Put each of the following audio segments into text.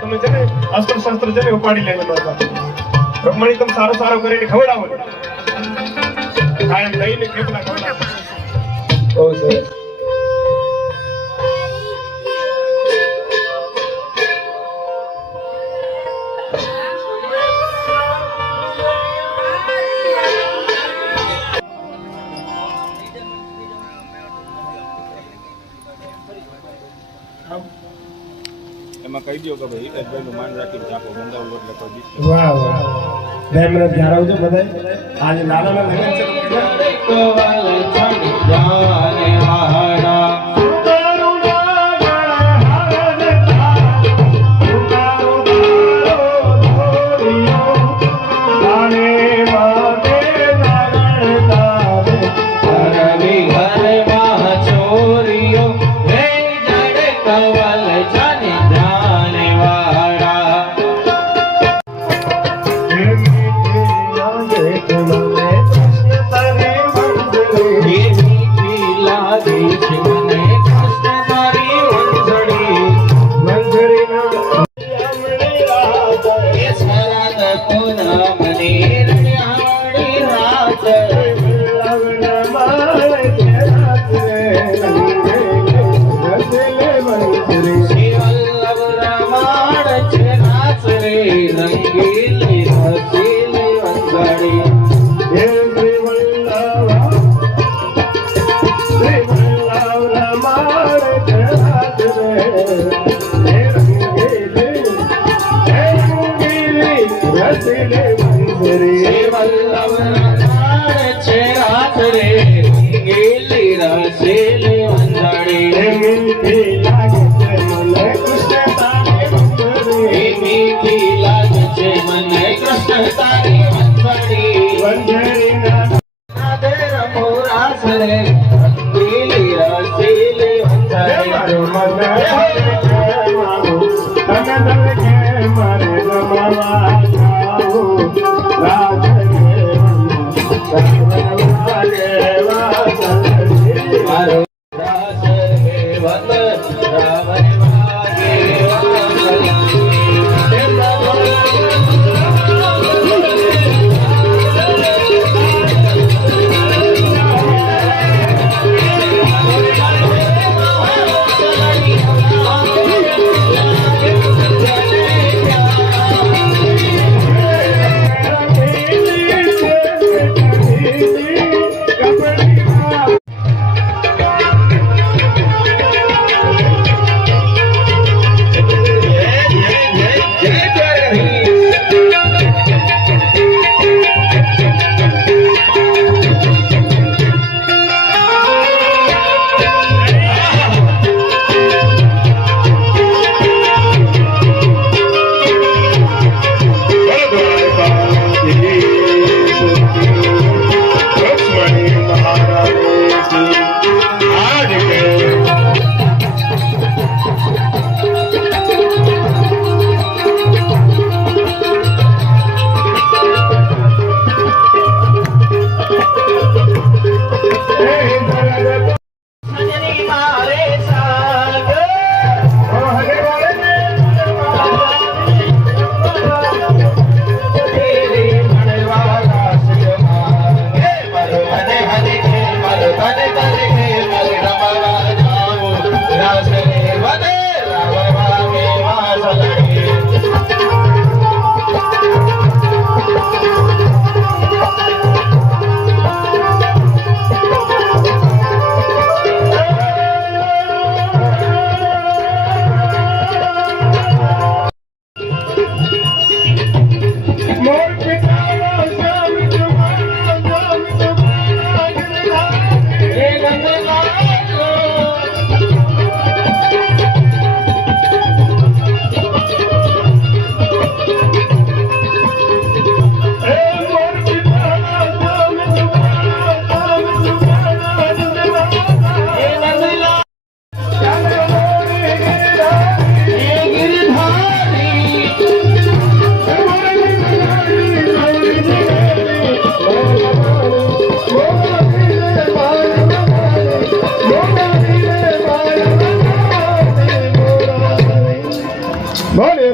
તમે છે ને અસ્ત્ર શસ્ત્ર છે ને ઉપાડી લેજો બાબા. રમણી તમે સારો સારો કરીને ખવડાવો કાયમ લઈને કેટલા ખવડાવો. બહુ સરસ. એમાં કહી દો કે ભાઈ હિતેશભાઈ નું માન રાખીને ચાપો બંધાવું એટલે કોઈ દીક. વાહ વાહ. 2 મિનિટ ધ્યાન બધા. આજે નાના લગન છે.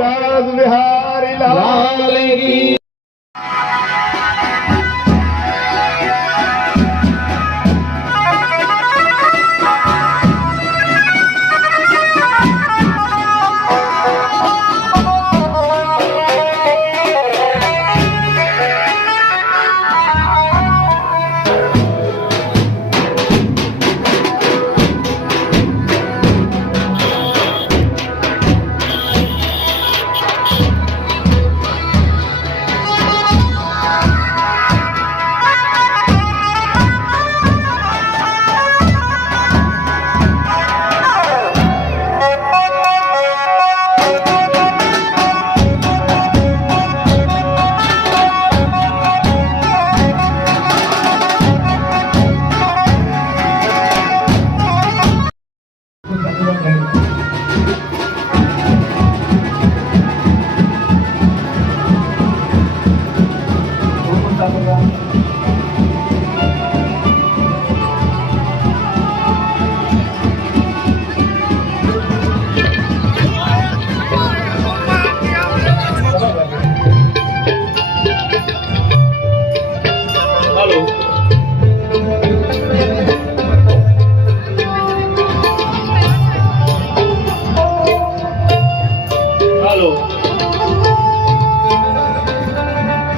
રાજ બિહારી લાલ કી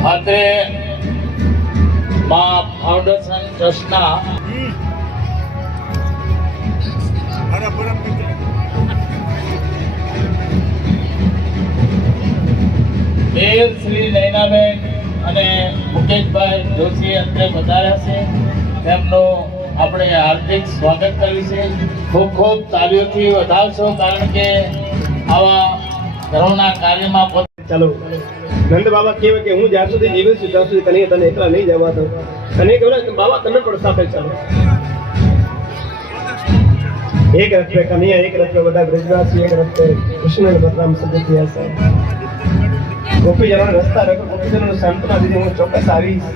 ખાતે માં ફાઉન્ડેશન ટ્રસ્ટના મેયર શ્રી નૈનાબેન અને મુકેશભાઈ જોશી અત્રે વધાર્યા છે. તેમનું આપણે હાર્દિક સ્વાગત કર્યું છે. ખૂબ ખૂબ તાળીઓથી વધાવશો, કારણ કે આવા ધર્મના કાર્યમાં ચાલો નંદ બાબા કહેવાય કે હું જ્યાં સુધી જીવું છું ત્યાં સુધી કનૈયા તને એકલા નહીં જવા દઉં. કનૈયા કહેવાય કે બાબા તમે પણ સાથે ચાલો. એક રથ पे કનૈયા, એક રથ पे બધા બ્રજવાસી, એક રથ पे કૃષ્ણ અને બલરામ સજ્જ થયા છે. ગોપીજનોને રસ્તા રખો, ગોપીજનોને સાંત્વના દીધી. હું ચોક્કસ આવીશ.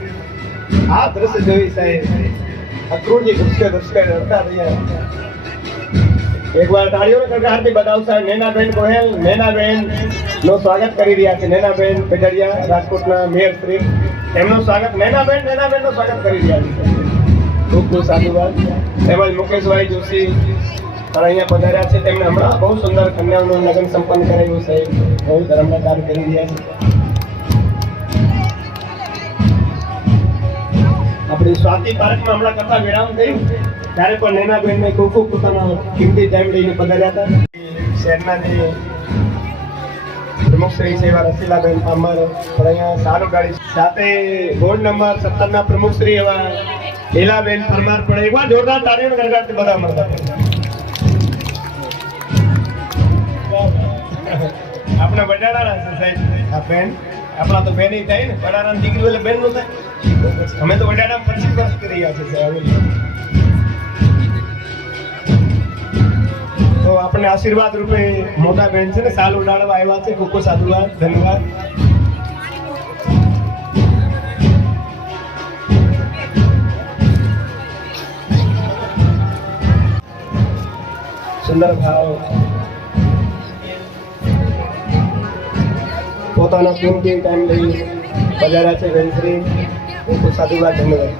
આ દ્રશ્ય જોઈ સાહેબ અક્રૂરજી ઘુસકે રડતા રહ્યા. એકવાર તાળીઓનો કડકાટથી બતાવ સાહેબ. નૈનાબેન ગોહેલ, નૈનાબેન નો સ્વાગત કરી રહ્યા છે. નૈનાબેન પેટડિયા રાજકોટના મેયર શ્રી, એમનું સ્વાગત નૈનાબેન નું સ્વાગત કરી રહ્યા છે. ખૂબ ખૂબ સાધુવાદ. તેમજ મુકેશભાઈ જોશી પણ અહીંયા પધાર્યા છે. તેમણે હમણાં બહુ સુંદર કન્યાઓનું લગ્ન સંપન્ન કરાવ્યું છે. બહુ ધર્મના કાર્ય કરી રહ્યા છે. આપણી સ્વાતિ પાર્કમાં હમણાં કથા વિરામ થયું ત્યારે પણ નૈનાબેનને ખૂબ ખૂબ પોતાનો કિંમતી ટાઈમ લઈને પધાર્યા હતા. શહેરના જે પ્રમુખ શ્રી છે એવા રસીલાબેન પામર પણ અહીંયા સારું ગાડી સાથે બોર્ડ નંબર 17 ના પ્રમુખ શ્રી એવા લીલાબેન પરમાર પણ એકવાર જોરદાર તાળીઓનો ગણગણાટથી બધા મળતા. આપણા વડાળાના છે સાહેબ આ બેન. આપણા તો બેન થાય ને, વડાળાની દીકરી એટલે બેન નું થાય. અમે તો વડાળામાં 25 વર્ષ કરી રહ્યા છે સાહેબ. તો આપણે આશીર્વાદ રૂપે મોટા બેન છે ને સાલ ઉડાડવા આવ્યા છે. ખૂબ ખૂબ સાધુવાદ, ધન્યવાદ. સુંદર ભાવ પોતાનો કિંમતી ટાઈમ લઈ પધાર્યા છે બેનશ્રી. ખૂબ ખૂબ સાધુવાદ, ધન્યવાદ.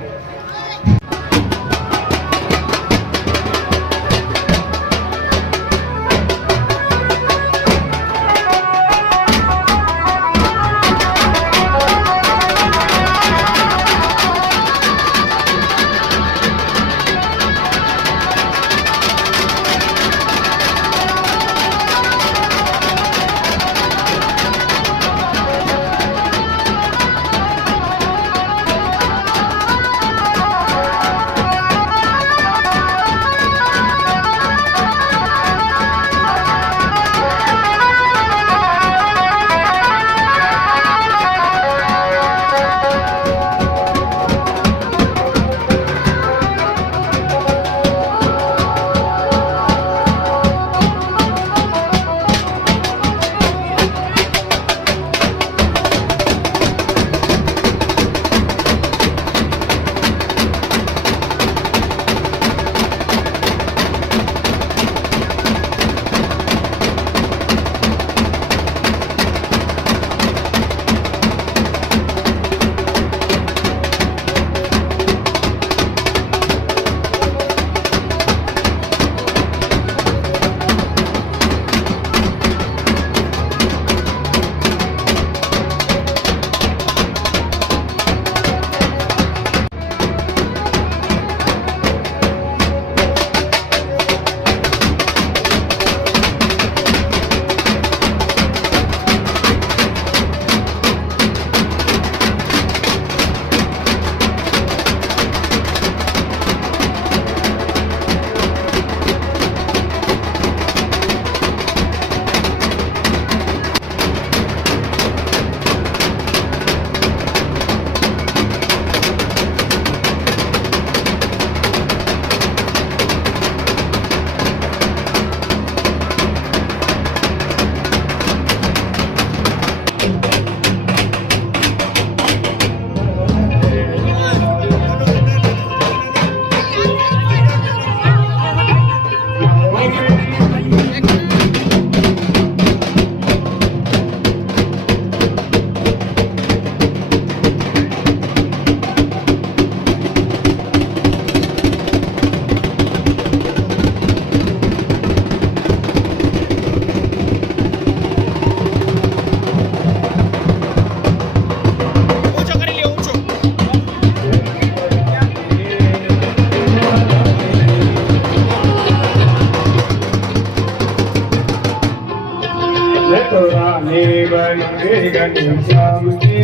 बनी घनश्याम की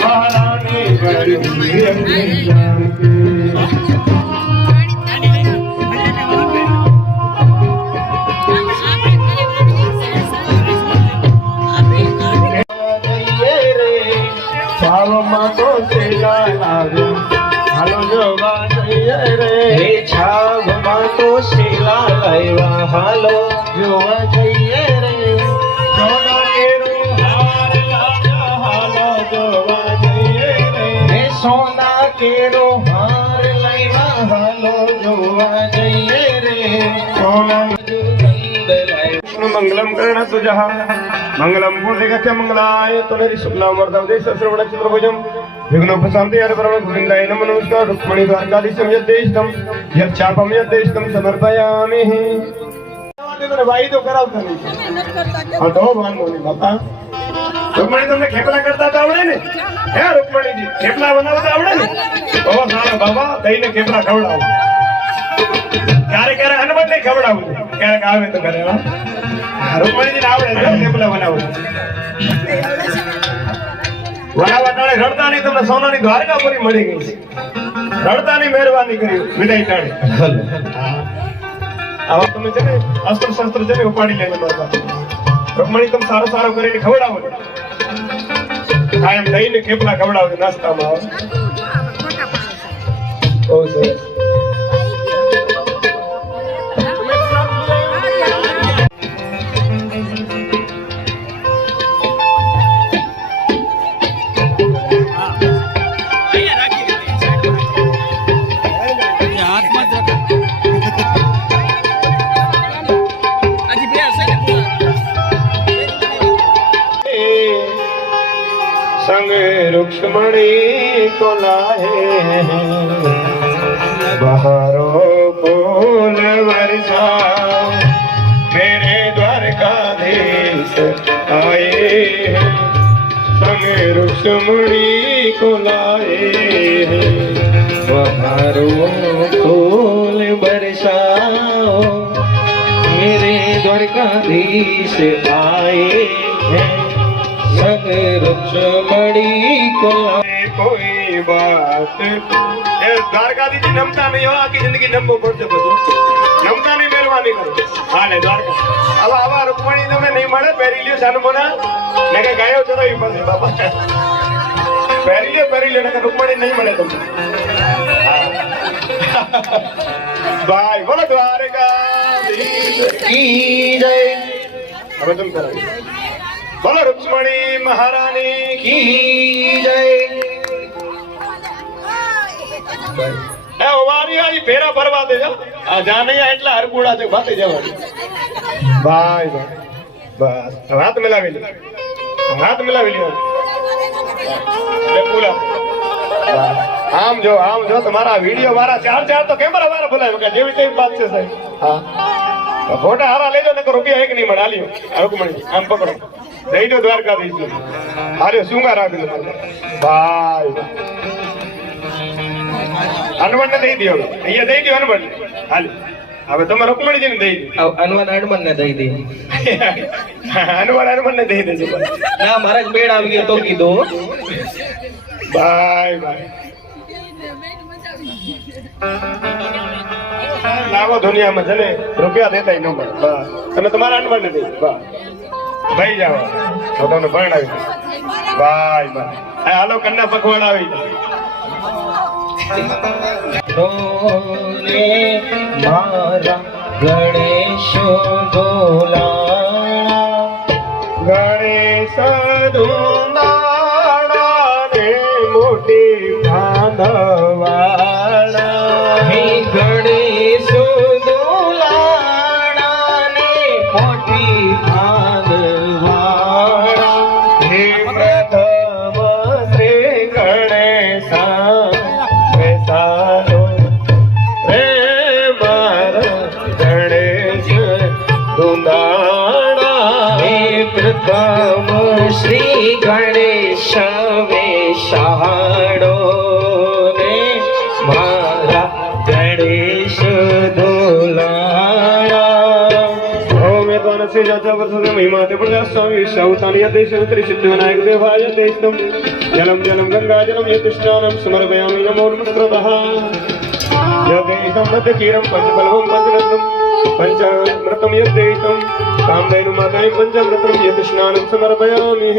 महारानी बनी घनश्याम की छावमा तो सेला लाव्यो हालो जोवा जइए रे हे छावमा तो सेला लाव्या हालो जोवा जइए रे सोना केरो हार लाव्या हालो जोवा जइए रे हे सोना केरो हार लाव्या हालो जोवा जइए रे सोना मंगलम कर्ण तुझा मंगलम पुण्यगत्य मंगलाय तुलरी शुक्लाम वरदवदे सहस्रवर्ण चतुर्भुजम विघ्नोपशान्ति हरपरम गोविन्दाय नमो नमस्कार रुक्मिणी द्वारकाधीशं यद्देशितं यच्चापं यद्देशितं समर्पयामि तेरे भाई तो करावता नहीं हां तो वांधो नहीं बापा रुक्मिणी તમને ખેપલા કરતા તો આવડે ને હે रुक्मिणी जी ખેપલા બનાવતા આવડે ને ઓ સારા બાબા દઈને ખેપલા ખવડાવો ક્યારે ક્યારે હનુમાન ને ખવડાવું ક્યારે આવે તો કરે હા रुक्मिणी आवड़े थेपला बनावो वनावटाणे रड़ता नहीं तमने सोनानी द्वारकापुरी मળી ગઈ છે રડતાની મહેરબાની કરી વિદાય ટાણે આવા તમે છે ને અસ્ત્ર શસ્ત્ર છે ને ઉપાડી લેજો બાપા रुक्मिणी તમ સારો સારો કરીને ખવડાવો કાયમ દઈને થેપલા ખવડાવો નાસ્તામાં આવો ઓ સરસ संग रुक्मणी को लाए बहारो फूल वर्षा मेरे द्वारकाधीश आए संग रुक्मणी को लाए बहारो फूल बरसाओ मेरे द्वारकाधीश आए रुक्मणी को कोई बात द्वारकाधीश नमता नहीं हो आखी जिंदगी नमो पड़ते બધું નમતા ની મહેરબાની કરો હાલે દ્વારકા હવે આવા રૂકમણી તમને નહીં મળે પહેરી લ્યો સાનુમોના ને કે ગાયો ચરાવી પાસે બાપા પહેરી લ્યો ને કે રૂકમણી નહીં મળે તમને ભાઈ બોલો દ્વારકાધીશ કી જય હવે તમે કરાવી बोलो रुक्मणी महारानी की जय ए ओवारी आई फेरा भरवा दे जा आ जाने એટલા હરગુડા છે ભાતે જવાની ભાઈ બસ હાથ મિલાવી લે એ પૂરા આમ જો તમારા વિડિયો મારા ચાર તો કેમેરા મારા ભલાય કે જેવી તેવી વાત છે સાહેબ હા ફોટા હારા લેજો ને રૂપિયા એક નહીં મળે આલ્યો રૂકમણી આમ પકડો દઈ દો દ્વારકાધીશ હાલ્યો શુંગા રાખજો ભાઈ હનુમાન ને દઈ દો અહીંયા દઈ દો હનુમાન હાલ હવે તમે રૂકમણીજી ને દઈ દો હનુમાન ને દઈ દે હનુમાન ને દઈ દેજો ના મારા જ મેળ આવી ગયો તો કીધું ભાઈ લાવો દુનિયામાં છે ને રૂપિયા દેતા ન મળે બસ તમે તમારા હનુમાન ને દઈ ભાઈ જાઓ તો તમને પરણાવી ભાઈ હાલો કન્યા પખવાડ આવી મારા ગણેશ બોલા ગણેશ દુનાળા રે મોટી ભાંધવાળા હે ગણેશ દુલાણા ને મોટી ભાંગવાળા હે પ્રથમ શ્રી ગણેશા બેસાડો રે મારા ગણેશ દુનાળા હે પ્રથમ શ્રી ગણેશ વેશાડો ને મારા ગણેશ દુલાણા ઓમ એક નરસિંહ वर्षा वर्षते महिमाते प्रजास्वामी विश्वावतानि यदेशवत्री सिद्धिविनायक देवाय देशम जलम जलम गंगा जलम यतिष्ठानं समर्पयामि नमो नमस्कृतः योगेशं मध्यकीरं पंचबलवं पंचरत्नं पंचामृतं यद्देशं कामधेनु माताय पंचामृतं यतिष्ठानं समर्पयामि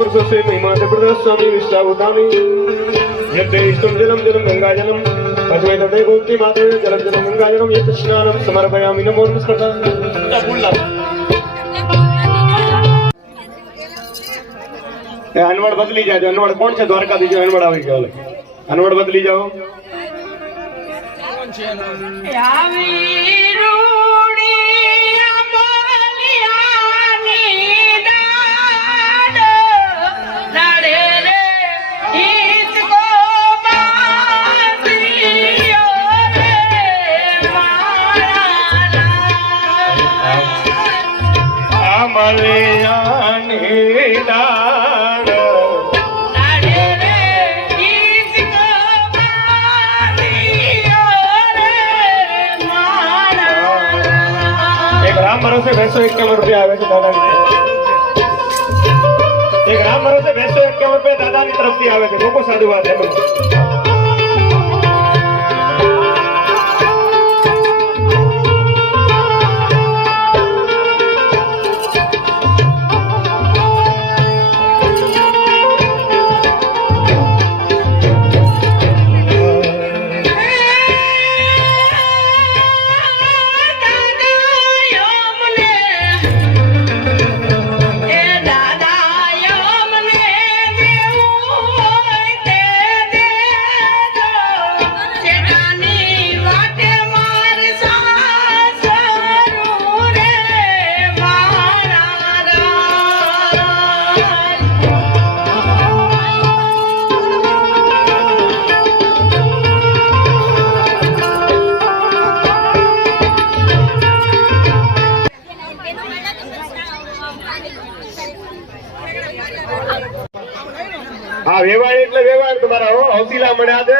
पुरुषस्य महिमाते प्रजास्वामी विश्वावतानि यद्देशं जलम जलम गंगा जलम पश्चिमे तटे गोमती माते जलम जलम गंगा जलम यतिष्ठानं समर्पयामि नमो नमस्कृतः अनवड़ बदली जाए अनवड़ कौन से द्वारका दीजिए अनवड़ आवे क्या अनवड़ बदली जाओ भरोसे भैंसो 51 रुपया आवे છે દાદાની એક રામ ભરોસે ભૈંસો 51 रुपया દાદાની તરફથી આવે છે લોકો સાધુવાદ છે हाँ वेवाड़ એટલે વેવાડ તમારા હો હૌસીલા મળ્યા છે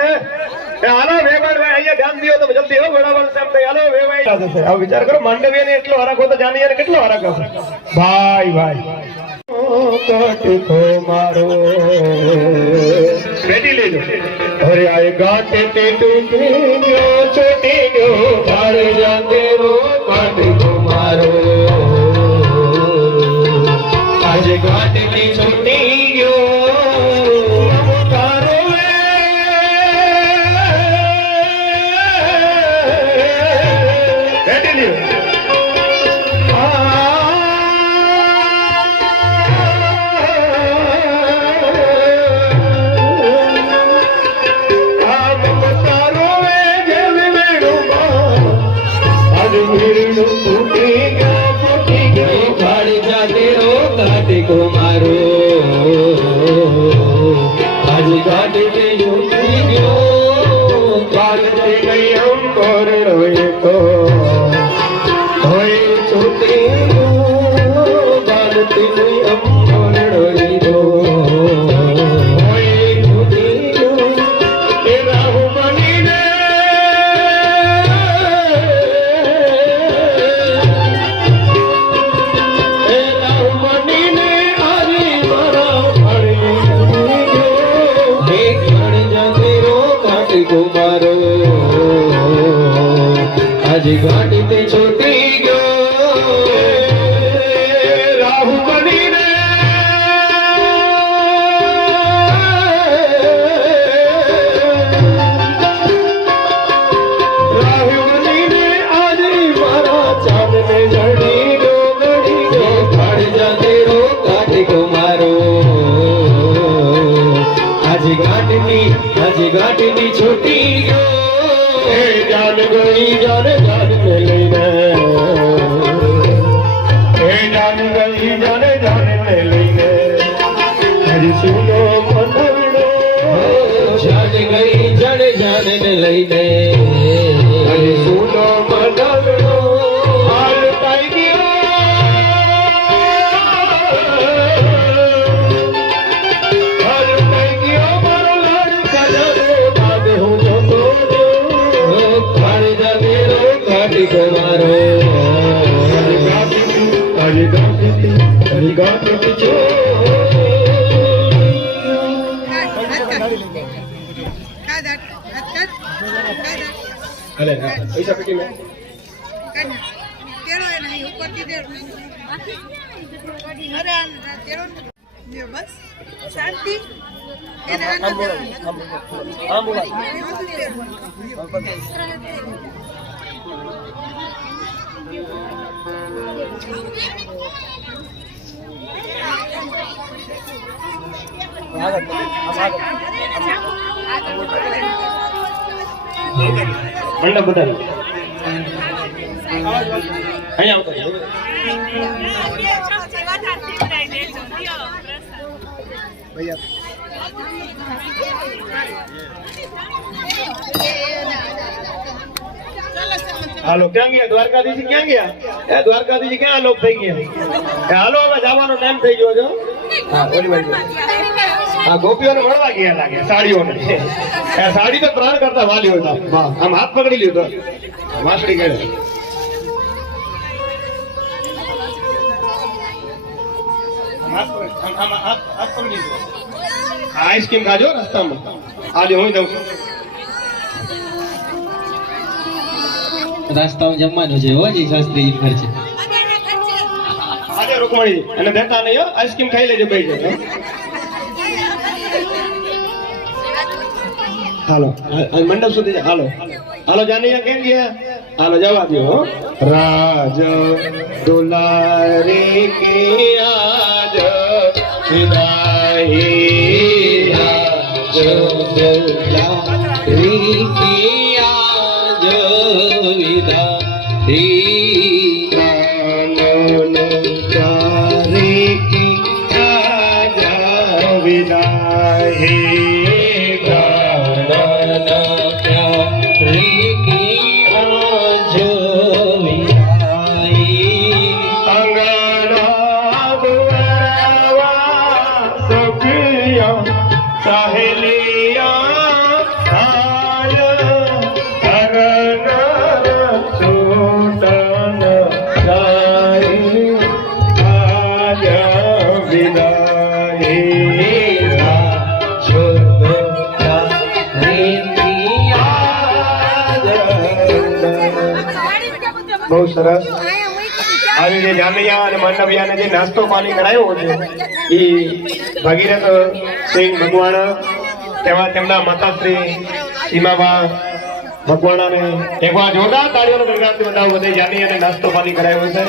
એ હાલો વેવાડ ભાઈ અહીંયા ધ્યાન દિયો તો જલ્દી હો બરાબર સાહેબ ભાઈ હાલો વેવાડ છે આ વિચાર કરો માંડવીએ ને એટલો હરખ હોતો જાની ને કેટલો હરખ હશે ભાઈ ભાઈ કાટ ખો મારો રેડી લેજો અરે આય ગાટ તે તૂટી ગયો છોટી ગયો ભાર જાતે રો કાટ ખો મારો आज घाट की छूटी गयो मारो आज घाट पे छूटी गयो बालते गई हम पर रोए तो होए छूटी गयो बालते गई हम पर रोए तो होए छूटी गयो ए राहु मनी ने कुमारो आज घाट पे छूटी गयो राहु बनी ने राहु बनी ने आज मारा चांद में जड़ी गो घाट जाते रो घाट कुमारो आज घाट की छूटी गयो जान गई जान जान में लेना जान गई जान जान में लेना हरि सुनो मनवड़ो जान गई जान जान में लेना हरि सुनो मनवड़ो हाल पाई गयो जाते ગાંઠ જો અરે પૈસા પેટી મેં બસ શાંતિ મંડપ બતાવી અહીંયા આવતો હાલો ક્યાં ગયા દ્વારકાધીશ ક્યાં ગયા એ દ્વારકાધીશ ક્યાં લોક થઈ ગયા એ હાલો હવે જવાનો ટાઈમ થઈ ગયો છો હા ઓલી બાજુ આ ગોપીઓને મળવા ગયા લાગે સાડીઓને એ સાડી તો પ્રાણ કરતા વાલી હોય આમ હાથ પકડી લીધો વાસળી ગયો આઈસ્ક્રીમ ખાજો રસ્તામાં આજે હું દઉં છું રસ્તામાં જમવાનું છે હો જી શાસ્ત્રી ઘર છે આજે રૂકમણી અને દેતા નહીં હો આઈસ્ક્રીમ ખાઈ લેજો ભાઈ છે હાલો મંડપ સુધી હાલો હાલો જાનૈયા કેમ ગયા હાલો જવા દો હો રાજ દુલારી કી આજ વિદાઈ રાજ દુલારી કી આજ વિદાઈ ચારી કી આજ વિદાઈ બહુ સરસ આવી જે જાનૈયા અને માંડવિયાને જે નાસ્તો પાણી કરાયો છે એ ભગીરથ સિંહ ભગવાણા તેમના માતાશ્રી સીમાબા ભગવાણાને એકવાર જોરદાર તાળીઓનો ગણગારથી બતાવો બધે જાનૈયાને નાસ્તો પાણી કરાયો છે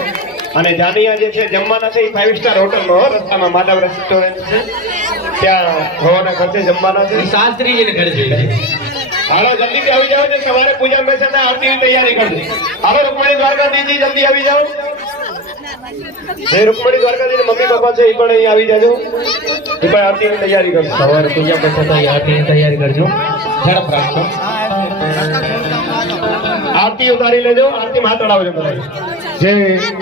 અને જાનૈયા જે છે જમવાના છે એ 5 સ્ટાર હોટલનો રસ્તામાં માધવ રેસ્ટોરન્ટ છે ત્યાં હોવાના ખર્ચે જમવાના છે શાસ્ત્રીજીને ઘર છે હાલો જલ્દી આવી જાઓ ને સવારે પૂજા બેસાતા આરતીની તૈયારી કરજો હાલો રૂકમણી દ્વારકાધીશજી જલ્દી આવી જાઓ જે રૂકમણી દ્વારકાધીશ મમ્મી પપ્પા છે એ પણ અહીં આવી જાજો એ પણ આરતીની તૈયારી કરજો સવારે પૂજા બેઠા આરતીની તૈયારી કરજો ઝડપ રાખજો આરતી ઉતારી લેજો આરતી માં ચડાવજો બધા જે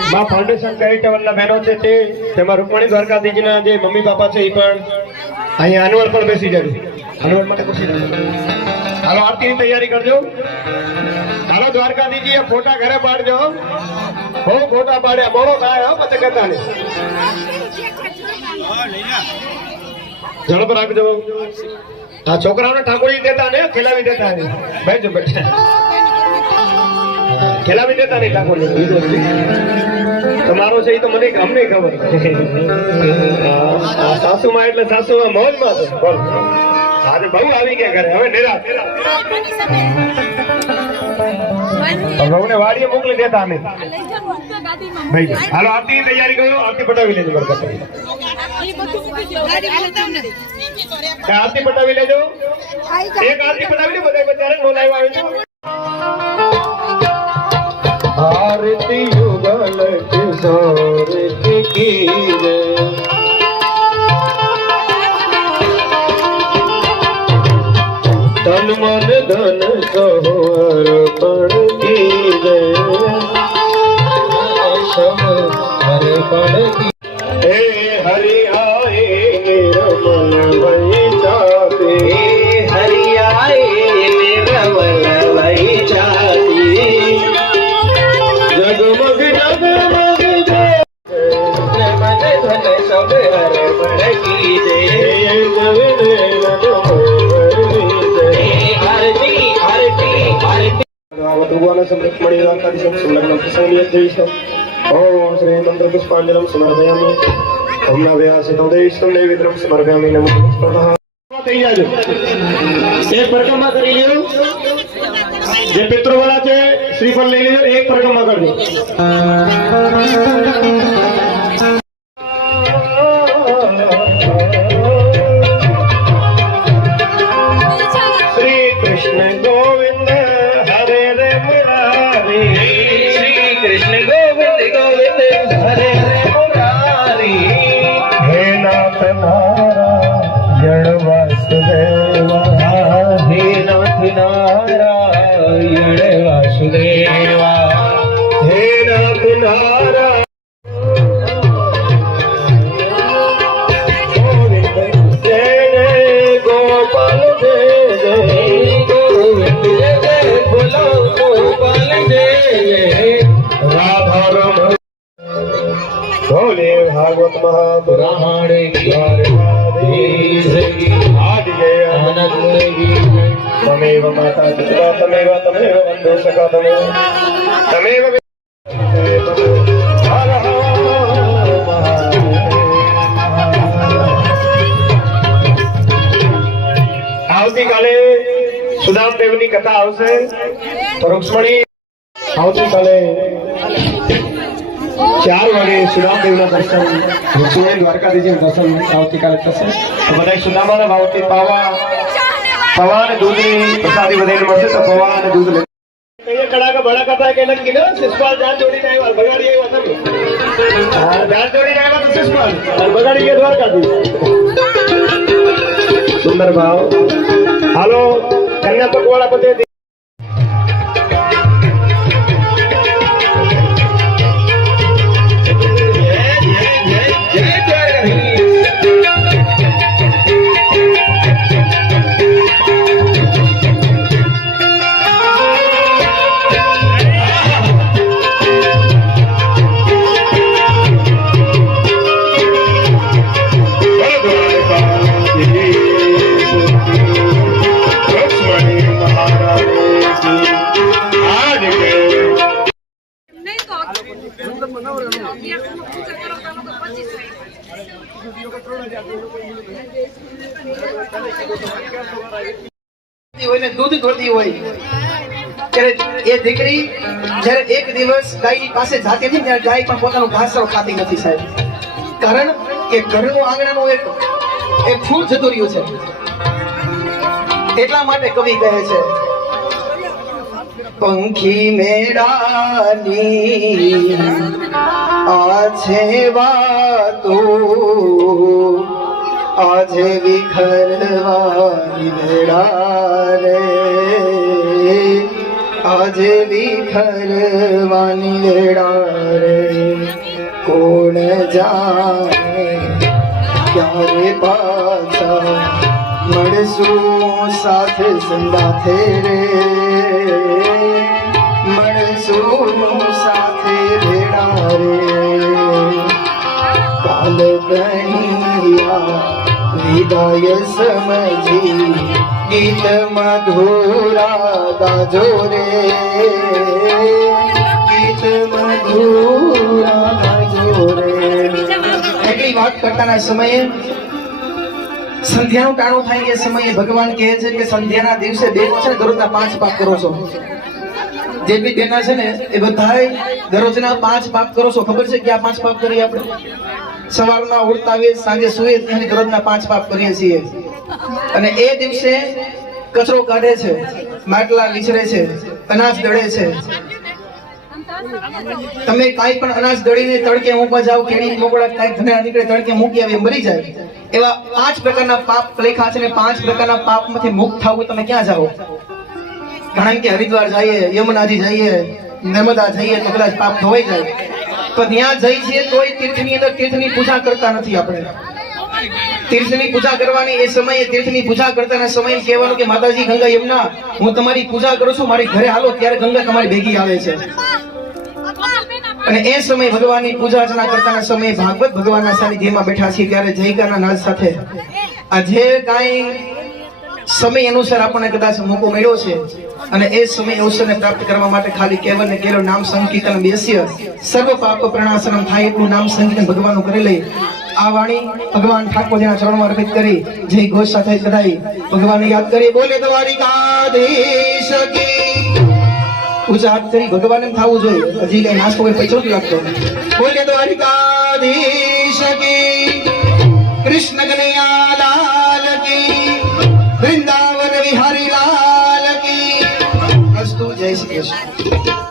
મા ફાઉન્ડેશન ચેરિટેબલના બહેનો છે તે તેમાં રૂકમણી દ્વારકાધીશના જે મમ્મી પપ્પા છે એ પણ અહીંયા અનવર પણ બેસી જજો અનવર માટે ખુશી હાલો આરતીની તૈયારી કરજો હાલો દ્વારકાધીશજી એ ફોટા ઘરે પાડજો બહુ ફોટા પાડે મોડો થાય હો પછી કહેતા નહીં ઝડપ રાખજો આ છોકરાઓને ઠાકોરજી દેતા ને ખીલાવી દેતા નહીં ભાઈ જો બેઠા ખીલાવી દેતા નહીં ઠાકોરજી તમારો છે એ તો મને અમને ખબર સાસુમાં એટલે સાસુમાં મોજમાં છે બોલ આજે બહુ આવી ગયા ઘરે હવે નિરાશ બહુને વાડીએ મોકલી દેતા અમે ભાઈ હાલો આરતી તૈયારી કરો આરતી પટાવી લેજો બરકત આરતી પટાવી લેજો એક આરતી પટાવી લે બધા બચારે નો લાઈવ આવે છે આરતી યુગલ કિશોર કી જય तन मन धन सोहर पण की जय सब हर पण की हे हरि आए निर्मल वही जाते हरि आए निर्मल वही जाते जगमग जगमग जय मन धन सब हर मन की जय आरती आरती आरती भगवान संरक्षमणि वाकादिशं संलग्नं प्रसन्नियद्देशम् ॐ श्री मंत्र पुष्पांजलिं समर्पयामि ओम नव्यासितं देशं नैवेद्यं समर्पयामि नमो नमः થઈ જાજો એક પરિક્રમા કરી લ્યો જે પિતૃવાળા છે શ્રીફળ લઈ લેજો એક પરિક્રમા કરજો શ્રી કૃષ્ણ ગોવિંદ હરે રે મુરારી श्री कृष्ण गोविंद गोविंद हरे मुरारी હે નાથ નારાયણ વાસુદેવા हे नाथ नारायण वासुदेवा હે નાથ નારાયણ ગોવિંદ જય જય ગોપાલ જય જય गोविंद जय जय बोलो गोपाल जय जय राधा रमण भोले भागवत महापुराण द्वारकाधीश की आदि जय आनंद की तमेव माता पिता तमेव तमेव बंधु सखा तमेव तमेव हर हर આવતીકાલે સુદામદેવની કથા આવશે તો રૂક્ષ્મણી આવતીકાલે 4 વાગે સુદામદેવના દર્શન રૂક્ષ્મણી દ્વારકાધીશના દર્શન આવતીકાલે થશે તો બધા સુદામાના ભાવથી પૌવા અને દૂધની પ્રસાદી બધાને મળશે તો પૌવા અને દૂધ લે કઈ કડાકા બડાકા થાય કે નક્કી ન શિષપાલ જાન જોડીને આવ્યા બગાડી આવ્યા તમે હા જાન જોડીને આવ્યા તો શિષપાલ અને બગાડી ગયા દ્વારકાધીશ સુંદર ભાવ હાલો કન્યા પકવાડા પતે હોય ને દૂધ ધોતી હોય ત્યારે એ દીકરી જ્યારે એક દિવસ ગાયની પાસે જાતી હતી ત્યારે ગાય પણ પોતાનું ઘાસરો ખાતી નથી સાહેબ કારણ કે ઘરનું આંગણાનું એક ફૂલ જતું રહ્યું છે એટલા માટે કવિ કહે છે પંખી મેળાની આ છે વાતો આજે વિખરવાની વેળા રે આજે વિખરવાની વેળા રે કોણ જાણે ક્યારે પાછા મળશું સાથે સંગાથે રે મળશું સાથે વેળા રે કાલ કણિયા વિદાય સમજી ગીત મધુરા ગાજો રે ગીત મધુરા ગાજો રે એટલી વાત કરતાના સમયે સંધ્યાનું ટાણું થાય એ સમયે ભગવાન કહે છે કે સંધ્યાના દિવસે બેનો છે ને દરરોજના 5 પાપ કરો છો જેટલી બેના છે ને એ બધાય દરરોજના 5 પાપ કરો છો ખબર છે કે આ 5 પાપ કરીએ આપણે સવારમાં ઉઠતા આવીએ સાંજે સૂઈએ ત્યારે દરરોજના 5 પાપ કરીએ છીએ અને એ દિવસે કચરો કાઢે છે માટલા વિછરે છે અનાજ દળે છે તમે કાંઈ પણ અનાજ દળીને તડકે મૂકવા જાવ કેડી મોકળા કાંઈ ઘણા નીકળે તડકે મૂકી આવે મરી જાય એવા 5 પ્રકારના પાપ લખ્યા છે ને 5 પ્રકારના પાપમાંથી મુક્ત થવું તમે ક્યાં જાઓ ઘણા કે હરિદ્વાર જઈએ યમુનાજી જઈએ નર્મદા જઈએ તો કદાચ પાપ ધોવાઈ જાય તો ત્યાં જઈ છીએ તોય તીર્થની અંદર તીર્થની પૂજા કરતા નથી આપણે તીર્થની પૂજા કરવાની એ સમયે તીર્થની પૂજા કરતાના સમયે કહેવાનું કે માતાજી ગંગા યમુના હું તમારી પૂજા કરું છું મારી ઘરે હાલો ત્યારે ગંગા તમારી ભેગી આવે છે અને એ સમયે ભગવાનની પૂજા અર્ચના કરતાના સમયે ભાગવત ભગવાનના સાનિધ્યમાં બેઠા છીએ ત્યારે જયકારના નાદ સાથે આ જે કાંઈ સમય અનુસાર આપણને કદાચ મોકો મળ્યો છે અને એ સમય અવસરને પ્રાપ્ત કરવા માટે ખાલી કેવલ ને કેવલ નામ સંકીર્તન બેસીએ સર્વ પાપ પ્રણાશનમ થાય એટલું નામ સંકીર્તન ભગવાનનું કરી લઈ આ વાણી ભગવાન ઠાકોરજીના ચરણમાં અર્પિત કરી જય ઘોષ સાથે કદાઈ ભગવાનને યાદ કરી બોલે દ્વારિકાધીશ કી પૂજા હાથ કરી ભગવાનને થવું જોઈએ હજી કઈ નાસ્તો કોઈ પૈસો નથી લાગતો બોલે દ્વારિકાધીશ કી કૃષ્ણ કનૈયા લાલ કી વૃંદાવન વિહારી લાલ કી અસ્તુ જય શ્રી કૃષ્ણ